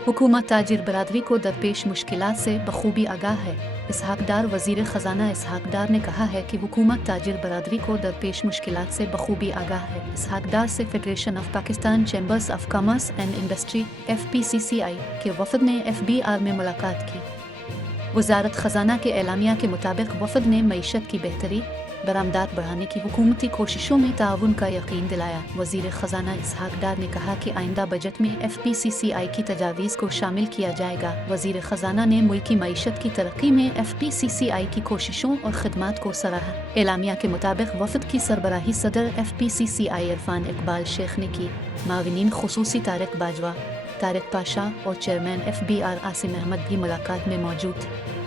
हुकूमत ताजिर बरादरी को दरपेश मुश्किलात से बखूबी आगाह है। इसहाक डार वज़ीर ख़ज़ाना इसहाक डार ने कहा है कि हुकूमत ताजिर बरादरी को दरपेश मुश्किलात से बखूबी आगाह है। इसहाक डार से federation of Pakistan chambers of commerce and industry FPCCI के वफद ने FBR में मुलाकात की। वज़ारत ख़ज़ाना के एलामिया के मुताबिक वफद ने मईशत की बेहतरी, बरामदात बढ़ाने की हुकूमती कोशिशों में ताउन का यकीन दिलाया। वज़ीर ख़ज़ाना इसहाक डार ने कहा कि आइंदा बजट में FPCCI की तजावीज़ को शामिल किया जाएगा। वज़ीर ख़ज़ाना ने मुल्की मईशत की तरक्की में FPCCI की कोशिशों और ख़िदमात को सराहा। एलामिया के मुताबिक वफद की सरबराही सदर FPCCI इरफान इकबाल शेख ने की। माविनीन ख़ुसूसी तारिक बाजवा, तारिक पाशा और चेयरमैन FBR आसिम अहमद भी मुलाकात में मौजूद थे।